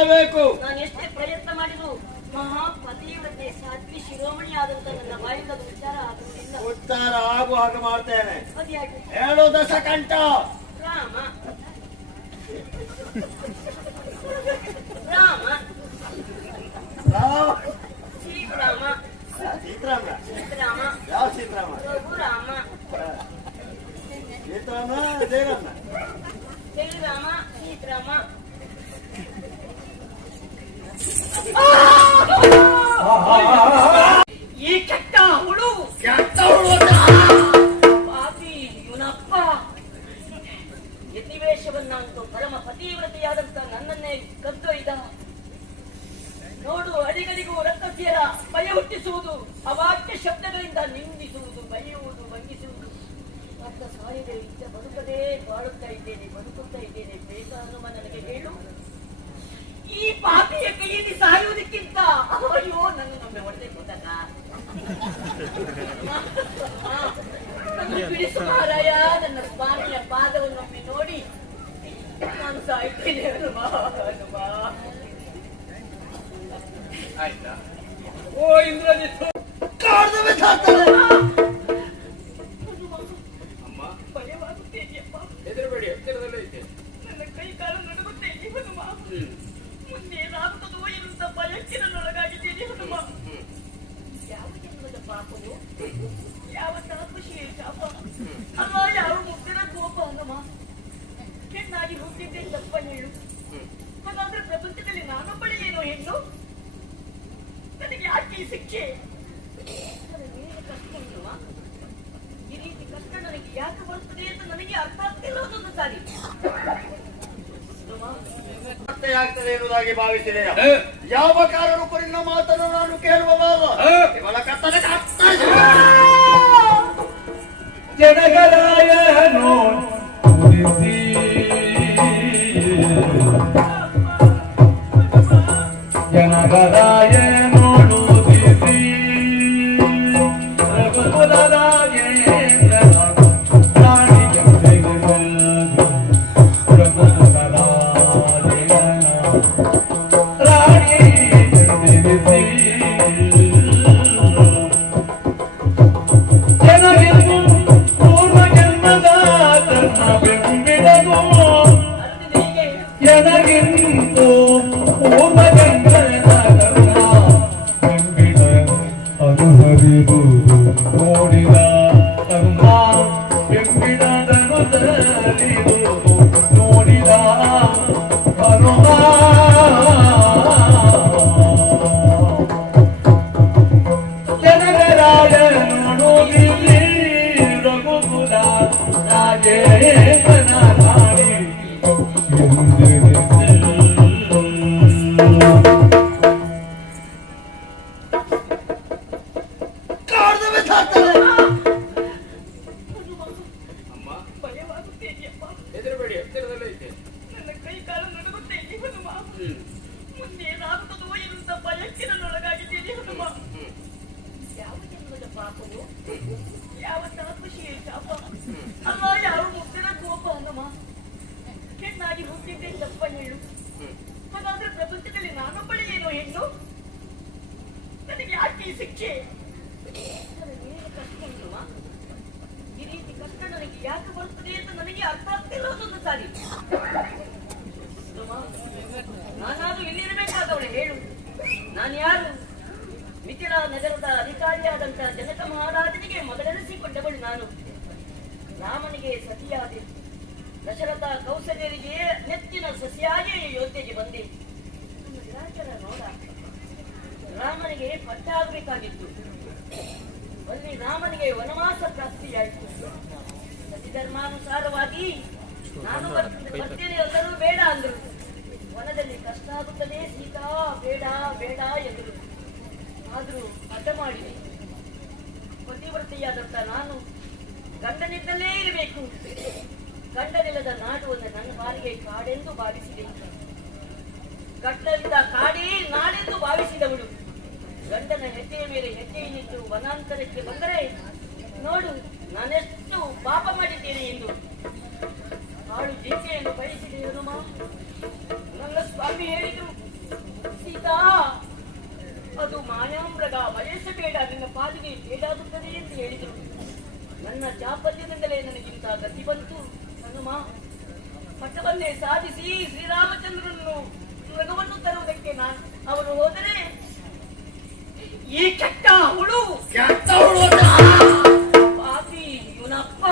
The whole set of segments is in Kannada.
ಹೇಳಬೇಕು ನಾನು ಎಷ್ಟೇ ಪ್ರಯತ್ನ ಮಾಡಿದ್ರು ಮಹಾ ಪತಿವ್ರತೆ ಸಾಧ್ವಿ ಶಿರೋಮಣಿ ಆದಂತ ನನ್ನ ಬಾಯಿಂದ ವಿಚಾರ ಆಗುವುದಿಲ್ಲ. ಉತ್ತರ ಆಗು ಹಾಗೆ ಮಾಡ್ತೇನೆ. ಹೇಳು ದಶಕಂಠ ರಾಮ. ರಾಮ. ರಾಮ. ಸೀತಾರಾಮ. ರಾಮ ಸೀತಾರಾಮ? ಯಾವ ಸೀತರಾಮ? ರಘುರಾಮ. ಸೀತರಾಮ ಜಯರಾಮ. ಜಯರಾಮ ಸೀತಾರಾಮ. ಈ ಕೆಟ್ಟ ಹುಳು ಪಾಪಿ ಇವನಪ್ಪ ಯತಿವೇಶವನ್ನಂತೂ ಪರಮ ಪತಿವ್ರತೆಯಾದಂತ ನನ್ನನ್ನೇ ಕದ್ದೊಯ್ದ ನೋಡು ಅಡಿಗಡಿಗೂ ರಕ್ತಸ್ಯರ ಭಯ ಹುಟ್ಟಿಸುವುದು, ಅವಾಕ್ಯ ಶಬ್ದಗಳಿಂದ ನಿಂದಿಸುವುದು, ಬೈಯುವುದು ಬಂಗಿಸುವುದು ಸಾಯದೆ ಇದ್ದ ಬದುಕದೇ ಬಾಳುತ್ತಾ ಇದ್ದೇನೆ ಬದುಕುತ್ತಾ ಇದ್ದೇನೆ ಬೇಗ ಹನುಮ ನನಗೆ ಹೇಳು ಈ ಪಾಪಿಯ ಕೈಯಲ್ಲಿ ಸಾಯುವುದಕ್ಕಿಂತ ಅಯ್ಯೋ ನನ್ನ ನಮ್ಮೆ ಹೊಡೆದೇ ಕೂತಕ್ಕ ನನ್ನ ಬಿಡಿಸು ಮಾರಾಯ ನನ್ನ ಸ್ವಾಮಿಯ ಪಾದವನ್ನೊಮ್ಮೆ ನೋಡಿ ನಾನು ಸಾಯ್ತೇನೆ ಹನುಮ ಹನುಮ ಆಯ್ತಾ ಓ ಇಂದ್ರಜಿತ್ ಕಾಡ್ದವೆ ಸಾಕ್ತಾರೆ. ಅಮ್ಮ ಭಯವಾಗುತ್ತೇನೆಯಪ್ಪ ಹೆದರಬೇಡಿ ಹತ್ತಿರದಲ್ಲೇ ಇದ್ದೆ ನನ್ನ ಕೈ ಕಾಲು ನಡುಗುತ್ತೇನೆ ಹನುಮ ಮುಂದೆ ಎನ್ನುತ್ತ ಭಯಕ್ಕೆ ನನ್ನೊಳಗಾಗಿದ್ದೇನೆ ಹನುಮ ಯಾವ ಜನ್ಮದ ಯಾವ ತಾಪಶಿಯ ಶಾಪ ಅಲ್ಲ ಯಾವ ಮುಗ್ಧರ ಕೋಪ ಹನುಮ ಚೆನ್ನಾಗಿ ಹುಟ್ಟಿದ್ದೆ ತಪ್ಪ ಹೇಳು ಹ್ಮ್ ಹಾಗಾದ್ರೆ ಪ್ರಪಂಚದಲ್ಲಿ ನಾನೊಬ್ಬಳೆ ಏನೋ ಹೆಣ್ಣು ನನಗೆ ಯಾಕೆ ಈ ಶಿಕ್ಷೆ ನನ್ನ ಮೇಲೆ ಕಷ್ಟ ಹನುಮ ಈ ರೀತಿ ಕಷ್ಟ ನನಗೆ ಯಾಕೆ ಬರುತ್ತದೆ ಅಂತ ನನಗೆ ಅರ್ಥ ಆಗ್ತಿಲ್ಲ ಒಂದೊಂದು ಸಾರಿ ಹನುಮ ಮತ್ತೆ ಎನ್ನುವುದಾಗಿ ಭಾವಿಸಿದೆ? ಯಾವ ಕಾರಣಕ್ಕೂ ಮಾತನ್ನು ನಾನು ಕೇಳುವವಲ್ಲ ಹ? ಇವಳ ಕತ್ತಲೆ ಕತ್ತ ಜನಗರಾಯನು ಜನಗರಾಯನು ಸಾರಿ ನಾನಾದ್ರೂ ಇಲ್ಲಿರಬೇಕಾದವಳು ಹೇಳು. ನಾನು ಯಾರು? ಮಿಥಿಲಾ ನಗರದ ಅಧಿಕಾರಿಯಾದಂತಹ ಜನಕ ಮಹಾರಾಜನಿಗೆ ಮೊದಲೆನಿಸಿಕೊಂಡವಳು ನಾನು. ರಾಮನಿಗೆ ಸತಿಯಾದೆ. ದಶರಥ ಕೌಸಲ್ಯರಿಗೆ ನೆತ್ತಿನ ಸಸಿಯಾಗಿ ಯೋಧ್ಯೆಗೆ ಬಂದೆ. ನೋಡ ರಾಮನಿಗೆ ಪಟ್ಟಾಗಬೇಕಾಗಿತ್ತು. ಅಲ್ಲಿ ರಾಮನಿಗೆ ವನವಾಸ ಪ್ರಾಪ್ತಿಯಾಯಿತು. ಸತಿ ಧರ್ಮಾನುಸಾರವಾಗಿ ಎಲ್ಲರೂ ಬೇಡ ಅಂದರು ವನದಲ್ಲಿ ಕಷ್ಟ ಆಗುತ್ತದೆ ಸೀತಾ ಬೇಡ ಬೇಡ ಎಂದರು ಆದರೂ ಅಡ್ಡ ಮಾಡಿದೆ ಪತಿವ್ರತೆಯಾದಂತ ನಾನು ಗಂಡನಿದ್ದಲ್ಲೇ ಇರಬೇಕು ಗಂಡನಿಲ್ಲದ ನಾಡು ನನ್ನ ಬಾರಿಗೆ ಕಾಡೆಂದು ಭಾವಿಸಿದೆ ಗಟ್ಟಲಿದ್ದ ಕಾಡೇ ನಾಡೆಂದು ಭಾವಿಸಿದವಳು ಗಂಡನ ಹೆಜ್ಜೆಯ ಮೇಲೆ ಹೆಜ್ಜೆಯನ್ನಿಟ್ಟು ವನಾಂತರಕ್ಕೆ ಬಂದರೆ ನೋಡು ನಾನೆಷ್ಟು ಪಾಪ ಮಾಡಿದ್ದೇನೆ ಎಂದು ಹಾಳು ಜಿಂಕೆಯನ್ನು ಬಯಸಿದೆ ಹನುಮ ನನ್ನ ಸ್ವಾಮಿ ಹೇಳಿದರು ಸೀತಾ ಅದು ಮಾಯಾಮೃಗ ಬಯಸಬೇಡ ನಿನ್ನ ಪಾಲಿಗೆ ಏಡಾಗುತ್ತದೆ ಎಂದು ಹೇಳಿದರು. ನನ್ನ ಚಾಪಲ್ಯದಿಂದಲೇ ನನಗಿಂತ ಗತಿ ಬಂತು ಹನುಮ. ಪಟ್ಟವನ್ನೇ ಸಾಧಿಸಿ ಶ್ರೀರಾಮಚಂದ್ರನನ್ನು ಮೃಗವನ್ನು ತರುವುದಕ್ಕೆ ನಾನು ಅವರು ಹೋದರೆ ಈ ಕೆಟ್ಟ ಹುಳು ಕೆಟ್ಟವಳು ಪಾಪಿ ಇವನಪ್ಪ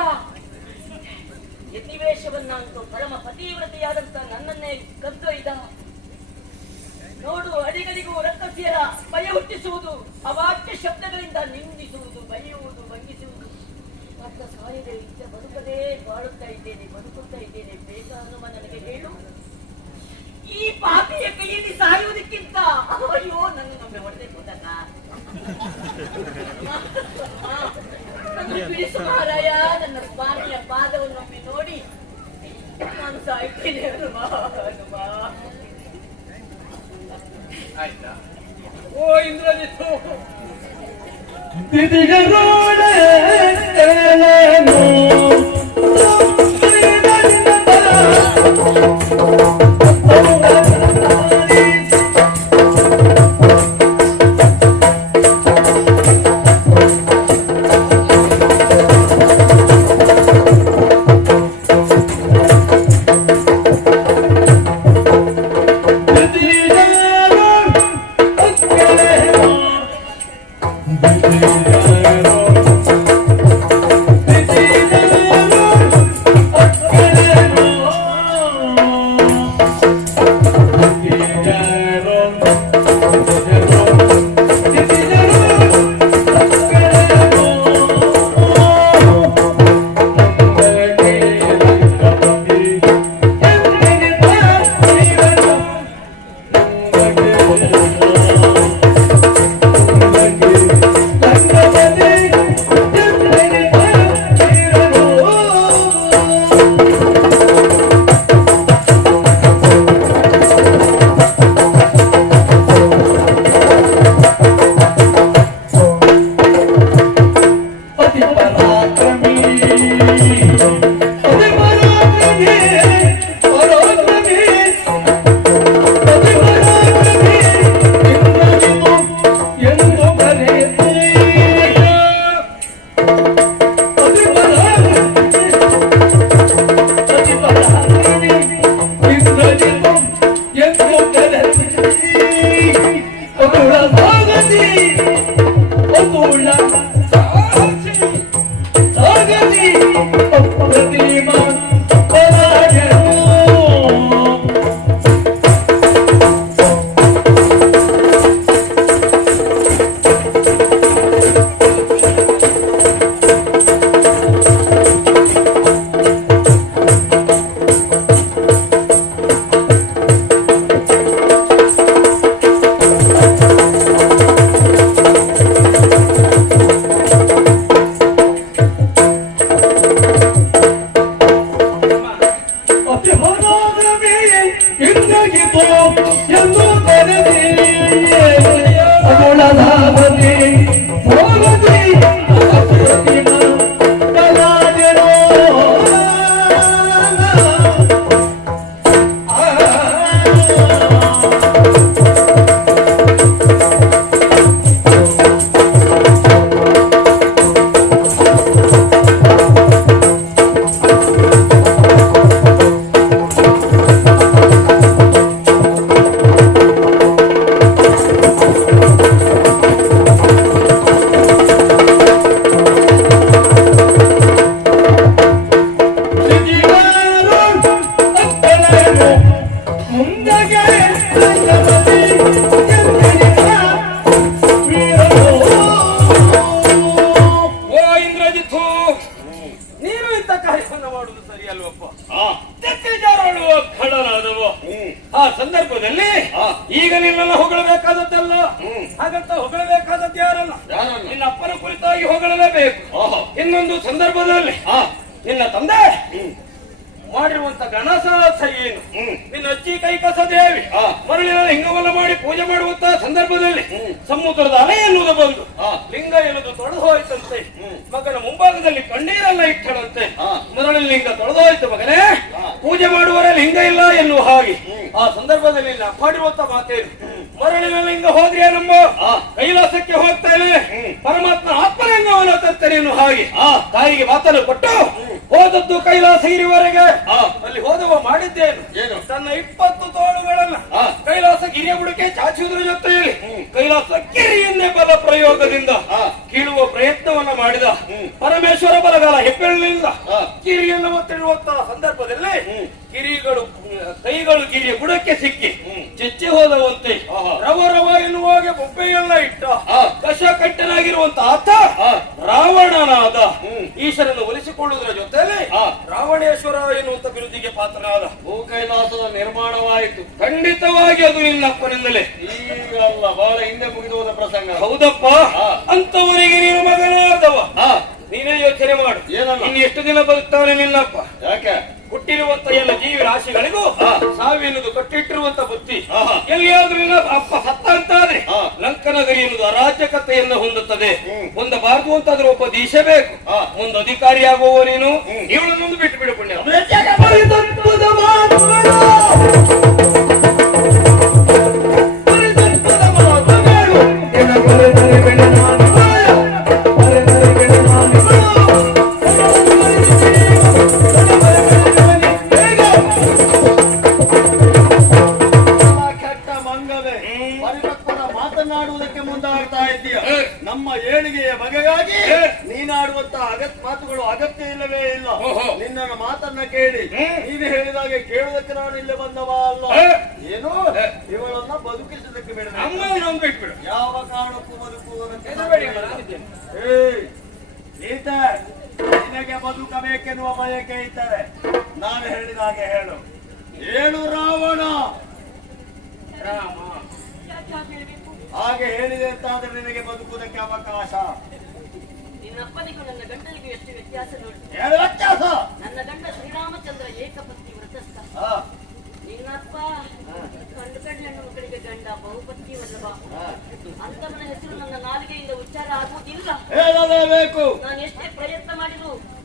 ಯತಿವೇಶವನ್ನಂತೂ ಪರಮ ಪತಿವ್ರತೆಯಾದಂತ ನನ್ನನ್ನೇ ಕದ್ದೊಯ್ದ ನೋಡು ಅಡಿಗಳಿಗೂ ರಕ್ತಸಿಯರ ಭಯ ಹುಟ್ಟಿಸುವುದು ಅವಾಕ್ಯ ಶಬ್ದಗಳಿಂದ ನಿಂದಿಸುವುದು ಬೈಯುವುದು ಬಂಗಿಸುವುದು ಮತ್ತ ಸಾಯದೆ ಇದ್ದ ಬದುಕದೇ ಬಾಳುತ್ತಾ ಇದ್ದೇನೆ ಬದುಕುತ್ತಾ ಇದ್ದೇನೆ. ಬೇಗ ಹನುಮ ನನಗೆ ಹೇಳು. ಈ ಪಾಪಿಯ ಕೈಯಲ್ಲಿ ಸಾಯುವುದಕ್ಕಿಂತ ಅಯ್ಯೋ ನನ್ನ ನಮ್ಮೆ ಹೊಡೆದೇ ಕೂತಕ್ಕ ನನ್ನ ಬಿಡಿಸು ನನ್ನ ಸ್ವಾಮಿಯ ಪಾದವನ್ನೊಮ್ಮೆ ನೋಡಿ ನಾನು ಸಾಯ್ತೇನೆ ಹನುಮ ಹನುಮ ಆಯ್ತಾ? ಓ ಇಂದ್ರಜಿತ್ತು. ದಿದಿಗರೋಡೆ ತೇಲೇನು ಎಂದು ನಿನ್ನ ತಂದೆ. ಮಾಡಿರುವಂತ ಗಣಸಾಸ ಏನು? ನಿನ್ನ ಅಜ್ಜಿ ಕೈ ಕಸ ದೇವಿ. ಮರಳಿನ ಲಿಂಗವನ್ನ ಮಾಡಿ ಪೂಜೆ ಮಾಡುವಂತ ಸಂದರ್ಭದಲ್ಲಿ ಸಮುದ್ರದ ಅಲೆ ಎನ್ನುವುದು ಬಂದು ಲಿಂಗ ಎನ್ನುವುದು ತೊಳೆದು ಹೋಯ್ತಂತೆ. ಮಗನ ಮುಂಭಾಗದಲ್ಲಿ ಕಣ್ಣೀರಲ್ಲ ಇಟ್ಟಳಂತೆ. ಮರಳಿ ಲಿಂಗ ತೊಳೆದು ಹೋಯ್ತು ಮಗನೇ. ಪೂಜೆ ಮಾಡುವರೆ ಲಿಂಗ ಇಲ್ಲ ಎನ್ನುವ ಹಾಗೆ. ಆ ಸಂದರ್ಭದಲ್ಲಿ ಅಪ್ಪಾಡಿರುವಂತ ಮಾತೇನು? ಮರಳಿನ ಲಿಂಗ ಹೋದ್ರೆ ನಮ್ಮ? ಕೈಲಾಸಕ್ಕೆ ಹೋಗ್ತೇನೆ ಪರಮಾತ್ಮ ಆತ್ಮಲಿಂಗವನ್ನು ತರ್ತೇನೆ ಹಾಗೆ. ತಾಯಿಗೆ ಮಾತನ್ನು ಕೊಟ್ಟು ಹೋದದ್ದು ಕೈಲಾಸ ಇರುವರೆಗೆ ಅಲ್ಲಿ ಹೋದವ ಮಾಡಿದ್ದೇನು ಏನು? ತನ್ನ ಇಪ್ಪತ್ತು ತೋಳುಗಳನ್ನ. ಕೈಲಾಸ ಗಿರಿಯ ಬುಡಕ್ಕೆ ಚಾಚುವುದರ ಜೊತೆಯಲ್ಲಿ ಕೈಲಾಸ ಗಿರಿಯನ್ನೇ ಬಲ ಪ್ರಯೋಗದಿಂದ. ಕೀಳುವ ಪ್ರಯತ್ನವನ್ನ ಮಾಡಿದ ಪರಮೇಶ್ವರ ಬಲಗಾಲ ಹೆಬ್ಬೆರಳಿನಿಂದ ಆ. ಗಿರಿಯನ್ನು ಒತ್ತಿರುವಂತಹ ಸಂದರ್ಭದಲ್ಲಿ ಮುಗಿದು ಹೋದ ಪ್ರಸಂಗ ಹೌದಪ್ಪ. ಅಂತವರಿಗೆ ನೀನು ಮಗನಾದವ ನೀನೇ ಯೋಚನೆ ಮಾಡು? ಇನ್ನು ಎಷ್ಟು ದಿನ ಬದುಕ್ತಾನೆ ನಿನ್ನಪ್ಪ ಯಾಕೆ ಹುಟ್ಟಿರುವಂತ ಎಲ್ಲ ಜೀವಿ ರಾಶಿಗಳಿಗೂ. ಸಾವಿನದು ಕಟ್ಟಿಟ್ಟಿರುವಂತ ಬುದ್ಧಿ. ಎಲ್ಲಿಯಾದ್ರೂ ಅಪ್ಪ ಹತ್ತ ಅಂತಾದ್ರೆ. ಲಂಕನಗರಿ ಎನ್ನುವುದು ಅರಾಜಕತೆಯನ್ನು ಹೊಂದುತ್ತದೆ. ಹೊಂದಬಾರದು ಅಂತಾದ್ರೂ ಒಬ್ಬ ದೇಶ ಬೇಕು. ಒಂದು ಅಧಿಕಾರಿಯಾಗುವವ ನೀನು ಹ್ಮ್. ಇವಳನ್ನೊಂದು ಬಿಟ್ಟು ಬಿಡು ಪುಣ್ಯ ಹೇಳು ರಾವಣ. ರಾಮ ಹಾಗೆ ಹೇಳಿದೆ ಅಂತಾದ್ರೆ ನಿನಗೆ ಬದುಕುವುದಕ್ಕೆ ಅವಕಾಶ. ನಿನ್ನಪ್ಪನಿಗೂ ನನ್ನ ಗಂಡನಿಗೂ ಎಷ್ಟು ವ್ಯತ್ಯಾಸ ನೋಡಿ. ವ್ಯತ್ಯಾಸ? ನನ್ನ ಗಂಡ ಶ್ರೀರಾಮಚಂದ್ರ ಏಕಪತ್ನಿ ವ್ರತಸ್ಥ. ನಿನ್ನಪ್ಪ ಕಂಡು ಹೆಣ್ಣು ಮಕ್ಕಳಿಗೆ ಗಂಡ ಬಹುಪತ್ನಿ ವಲ್ಲಭ. ಅಂತವನ ಹೆಸರು ನನ್ನ ನಾಲಿಗೆಯಿಂದ ಉಚ್ಚಾರ ಆಗುವುದಿಲ್ಲ. ನಾನು ಎಷ್ಟೇ ಪ್ರಯತ್ನ ಮಾಡಿದ್ರು.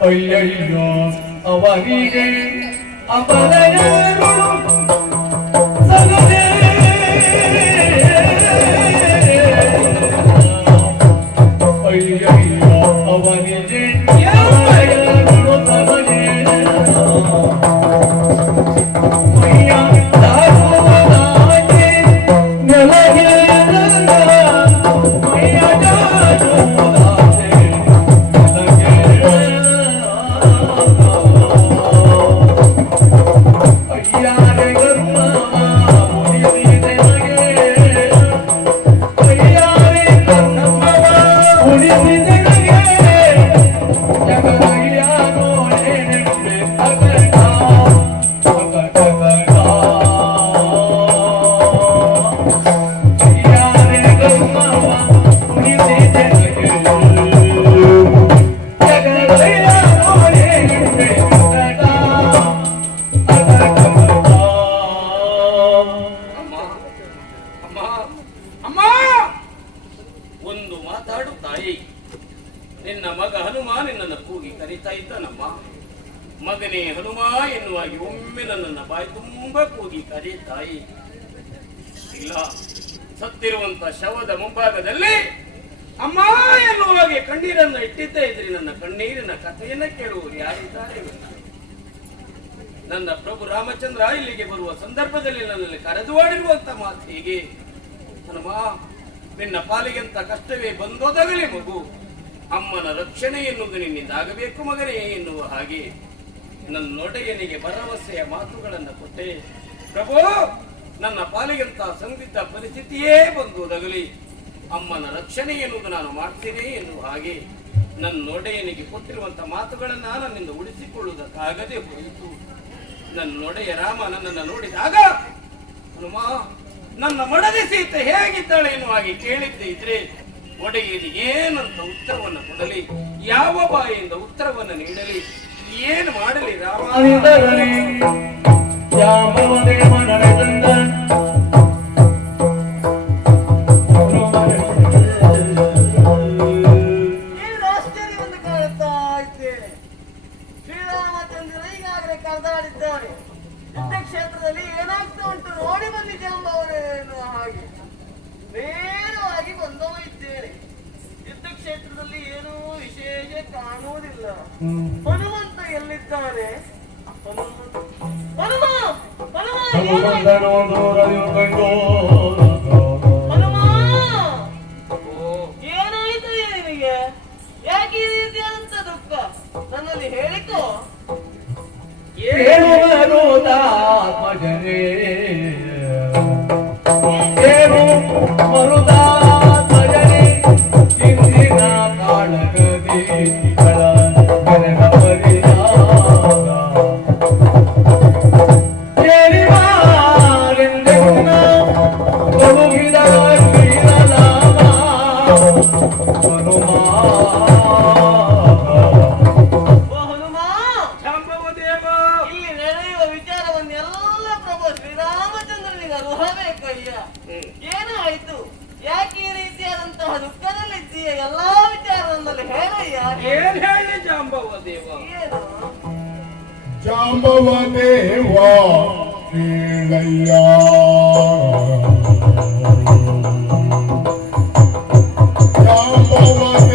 ಅಯ್ಯಯ್ಯೋ ಅವರಿಗೆ ಅಪನಯರು ನಿನ್ನ ಮಗ ಹನುಮ ನಿನ್ನನ್ನು ಕೂಗಿ ಕರೀತಾ ಇದ್ದಾನಮ್ಮ. ಮಗನೇ ಹನುಮ ಎನ್ನುವಾಗಿ ಒಮ್ಮೆ ನನ್ನನ್ನು ಬಾಯಿ ತುಂಬ ಕೂಗಿ ಕರೀತಾಯಿ. ಇಲ್ಲ, ಸತ್ತಿರುವಂತ ಶವದ ಮುಂಭಾಗದಲ್ಲಿ ಅಮ್ಮ ಎನ್ನುವಾಗೆ ಕಣ್ಣೀರನ್ನು ಇಟ್ಟಿದ್ದೇ ಇದ್ರಿ. ನನ್ನ ಕಣ್ಣೀರಿನ ಕಥೆಯನ್ನ ಕೇಳುವರು ಯಾರಿದ್ದಾರೆ? ನನ್ನ ಪ್ರಭು ರಾಮಚಂದ್ರ ಇಲ್ಲಿಗೆ ಬರುವ ಸಂದರ್ಭದಲ್ಲಿ ನನ್ನಲ್ಲಿ ಕರೆದು ಆಡಿರುವಂತ ಮಾತು ಹೀಗೆ. ಹನುಮ, ನಿನ್ನ ಪಾಲಿಗೆಂತ ಕಷ್ಟವೇ ಬಂದೋದಾಗಲಿ ಮಗು. ಅಮ್ಮನ ರಕ್ಷಣೆ ಎನ್ನುವುದು ನಿನ್ನಿಂದಾಗಬೇಕು ಮಗನೇ ಎನ್ನುವ ಹಾಗೆ ನನ್ನೊಡೆಯನಿಗೆ ಭರವಸೆಯ ಮಾತುಗಳನ್ನು ಕೊಟ್ಟೆ. ಪ್ರಭು, ನನ್ನ ಪಾಲಿಗಂತ ಸಂದಿದ್ಧ ಪರಿಸ್ಥಿತಿಯೇ ಬಂದುದಾಗಲಿ. ಅಮ್ಮನ ರಕ್ಷಣೆ ಎನ್ನುವುದು ನಾನು ಮಾಡ್ತೇನೆ ಎನ್ನುವ ಹಾಗೆ ನನ್ನೊಡೆಯನಿಗೆ ಕೊಟ್ಟಿರುವಂತಹ ಕೊಟ್ಟಿರುವಂತ ಮಾತುಗಳನ್ನ ನನ್ನಿಂದ ಉಳಿಸಿಕೊಳ್ಳುವುದಕ್ಕಾಗದೆ ಹೋಯಿತು. ನನ್ನೊಡೆಯ ರಾಮ ನನ್ನನ್ನು ನೋಡಿದಾಗ, ಹನುಮ, ನನ್ನ ಮಡದಿ ಸೀತೆ ಹೇಗಿದ್ದಾಳೆ? ಎನ್ನುವ ಹಾಗೆ ಕೇಳಿದ್ದೆ ಇದ್ರೆ ಒಡೆಯನಿಗೆ ಏನಂತ ಉತ್ತರವನ್ನು ಕೊಡಲಿ ಯಾವ ಬಾಯಿಯಿಂದ ಉತ್ತರವನ್ನು ನೀಡಲಿ ಏನು ಮಾಡಲಿ ರಾಮ? ಪ್ರಭು ಶ್ರೀರಾಮಚಂದ್ರನಿಗೆ ಅರುಹಬೇಕಯ್ಯ ಹ್ಮ್. ಏನಾಯ್ತು? ಯಾಕೆ ಈ ರೀತಿಯಾದಂತಹ ದುಃಖದಲ್ಲಿದ್ದೀಯ ಎಲ್ಲಾ ವಿಚಾರದಲ್ಲಿ ಹೇಳಯ್ಯ. ಏನ್ ಹೇಳಿ ಜಾಂಬವ ದೇವ? ಏನು? ಜಾಂಬವ ದೇವ ಹೇಳಯ್ಯ ಜಾಂಬವ ದೇವ